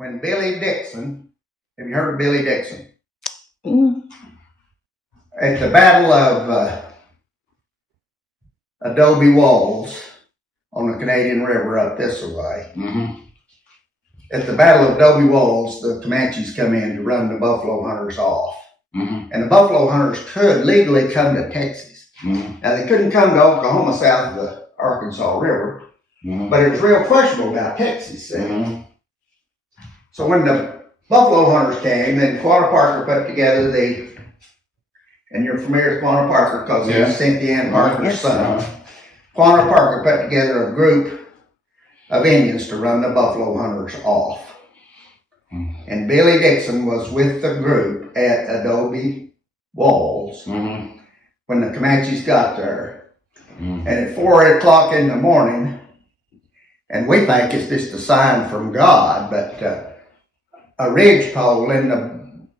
when Billy Dixon, have you heard of Billy Dixon? Mm. At the Battle of Adobe Walls on the Canadian River up this way. Mm-hmm. At the Battle of Adobe Walls, the Comanches come in to run the buffalo hunters off. Mm-hmm. And the buffalo hunters could legally come to Texas. Mm-hmm. Now, they couldn't come to Oklahoma south of the Arkansas River, but it was real questionable about Texas. See? Mm-hmm. So when the buffalo hunters came, then Quanah Parker put together and you're familiar with Quanah Parker because he's Cynthia Ann Parker's son. Quanah Parker put together a group of Indians to run the buffalo hunters off. Mm-hmm. And Billy Dixon was with the group at Adobe Walls when the Comanches got there. Mm-hmm. And at 4 o'clock in the morning, and we think it's just a sign from God, but a ridgepole in the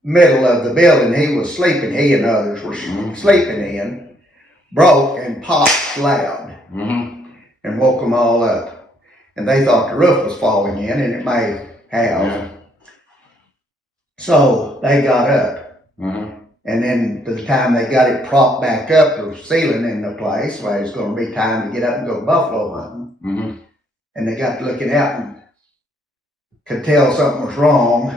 middle of the building he was sleeping, he and others were sleeping in, broke and popped loud and woke them all up. And they thought the roof was falling in, and it may have. Yeah. So they got up. And then by the time they got it propped back up, the ceiling in the place, well, it was going to be time to get up and go buffalo hunting. And they got to looking out and could tell something was wrong.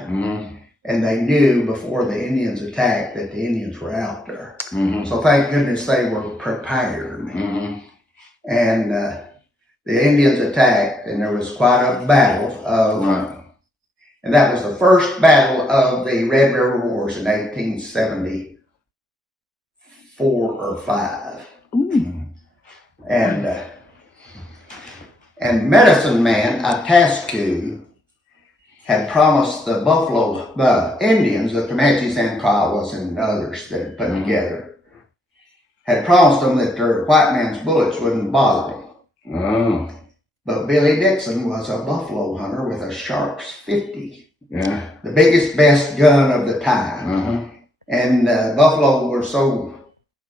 And they knew before the Indians attacked that the Indians were out there. So thank goodness they were prepared. And the Indians attacked, and there was quite a battle of, and that was the first battle of the Red River Wars in 1874 or 5. And Medicine Man Atascue had promised the Indians, the Comanches and Kiowas and others that had put together, had promised them that their white man's bullets wouldn't bother them. But Billy Dixon was a buffalo hunter with a Sharps 50. The biggest, best gun of the time. And buffalo were so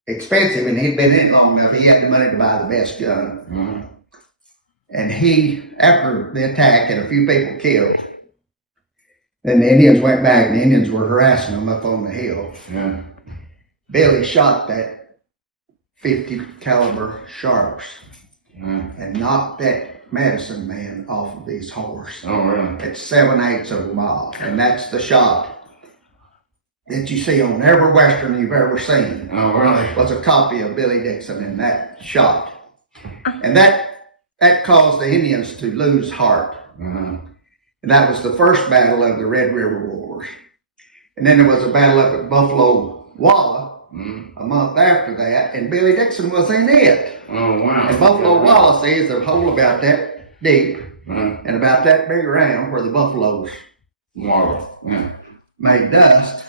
expensive, and he'd been in it long enough, he had the money to buy the best gun. And he, after the attack and a few people killed, then the Indians went back, and the Indians were harassing them up on the hill. Billy shot that 50 caliber Sharps and knocked that Medicine Man off of his horse. Oh, really? At 7/8 of a mile. And that's the shot that you see on every Western you've ever seen. Oh, really? Was a copy of Billy Dixon in that shot. And that caused the Indians to lose heart. And that was the first battle of the Red River Wars. And then there was a battle up at Buffalo Walla a month after that, and Billy Dixon was in it. Oh, wow. And Buffalo Walla is a hole about that deep and about that big around where the buffaloes made dust.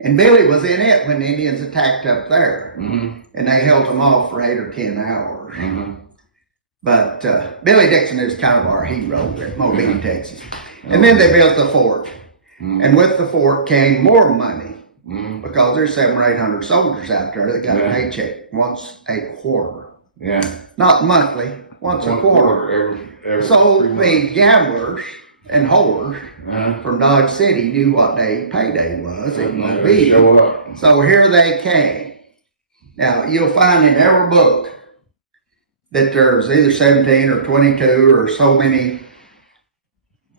And Billy was in it when the Indians attacked up there. And they held them off for 8 or 10 hours. But Billy Dixon is kind of our hero at Mobeetie, Texas. And then they built the fort. And with the fort came more money because there's 700 or 800 soldiers out there that got a paycheck once a quarter. Not monthly, once a quarter. Every So the gamblers and whores from Dodge City knew what payday was at Mobeetie. So here they came. Now you'll find in every book that there's either 17 or 22 or so many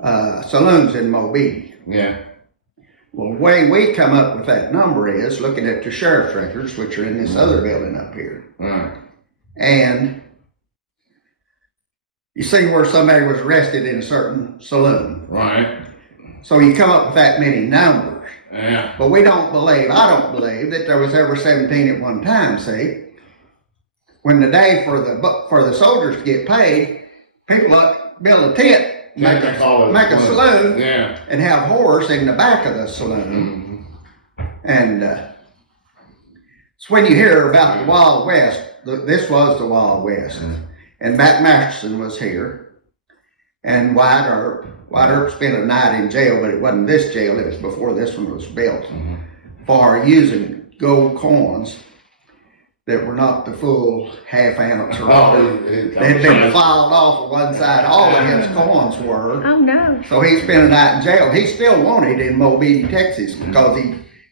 saloons in Mobeetie. Well, the way we come up with that number is looking at the sheriff's records, which are in this other building up here. And you see where somebody was arrested in a certain saloon. So you come up with that many numbers. But I don't believe that there was ever 17 at one time, see? When the day for the soldiers to get paid, people build a tent, make a saloon, and have whores in the back of the saloon. And so when you hear about the Wild West, this was the Wild West. And Matt Masterson was here, and White Earp spent a night in jail, but it wasn't this jail, it was before this one was built, for using gold coins that were not the full half ounce or Oh, they'd been filed off of one side. All of his coins were. Oh, no. So he spent a night in jail. He's still wanted in Mobeetie, Texas, because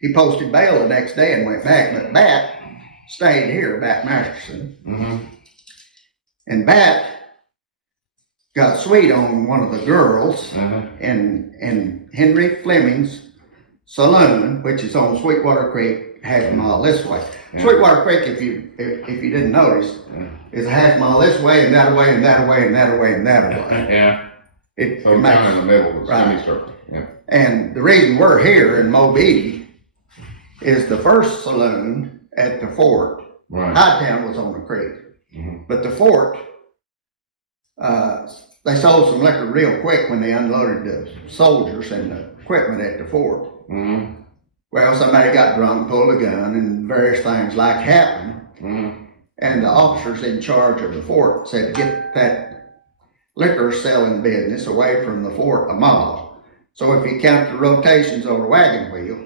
he posted bail the next day and went back. But Bat stayed here, Bat Masterson. Mm-hmm. And Bat got sweet on one of the girls Uh-huh. in Henry Fleming's saloon, which is on Sweetwater Creek, half a mile this way. Yeah. Sweetwater Creek, if you didn't notice, Yeah. is a half mile this way and that way and that way and that way and that way. Yeah. It So makes- kind of in the middle of the Right. semicircle. Yeah. And the reason we're here in Mobeetie is the first saloon at the fort. Right. Hightown was on the creek, Mhm. but the fort, they sold some liquor real quick when they unloaded the soldiers and the equipment at the fort. Mhm. Well, somebody got drunk, pulled a gun, and various things like happened. Mhm. And the officers in charge of the fort said, get that liquor selling business away from the fort a mile. So if you count the rotations on a wagon wheel,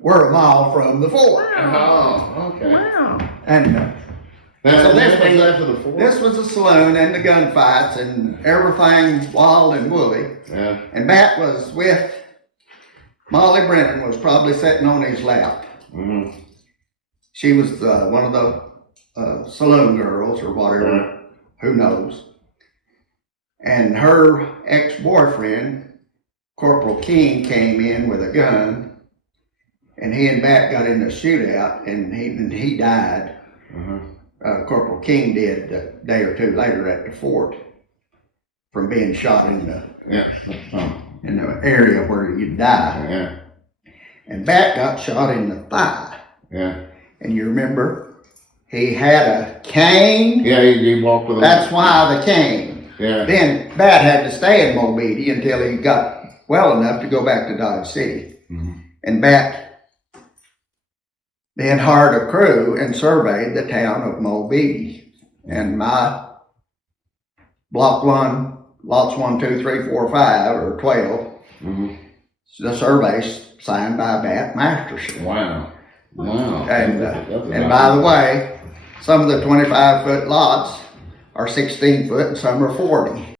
we're a mile from the fort. Oh, okay. Wow. And Now, So so this anything was- left of the fort? this was a saloon and the gunfights and everything wild and woolly. Yeah. And Matt was with Molly Brennan, was probably sitting on his lap. Mhm. She was one of the saloon girls or whatever, Right. who knows. And her ex-boyfriend, Corporal King, came in with a gun, and he and Bat got in a shootout, and he died. Mhm. Corporal King did a day or two later at the fort from being shot in Yeah. the area where you die. Yeah. And Bat got shot in the thigh. Yeah. And you remember, he had a cane. Yeah. He walked with a. That's why the cane. Yeah. Then Bat had to stay in Mobeetie until he got well enough to go back to Dodge City. Mhm. And Bat then hired a crew and surveyed the town of Mobeetie. And my block 1, lots 1, 2, 3, 4, 5, or 12, Mhm. the survey's signed by Bat Masterson. Wow. Wow. And, That's a And lot. by the way, some of the 25-foot lots are 16 foot and some are 40.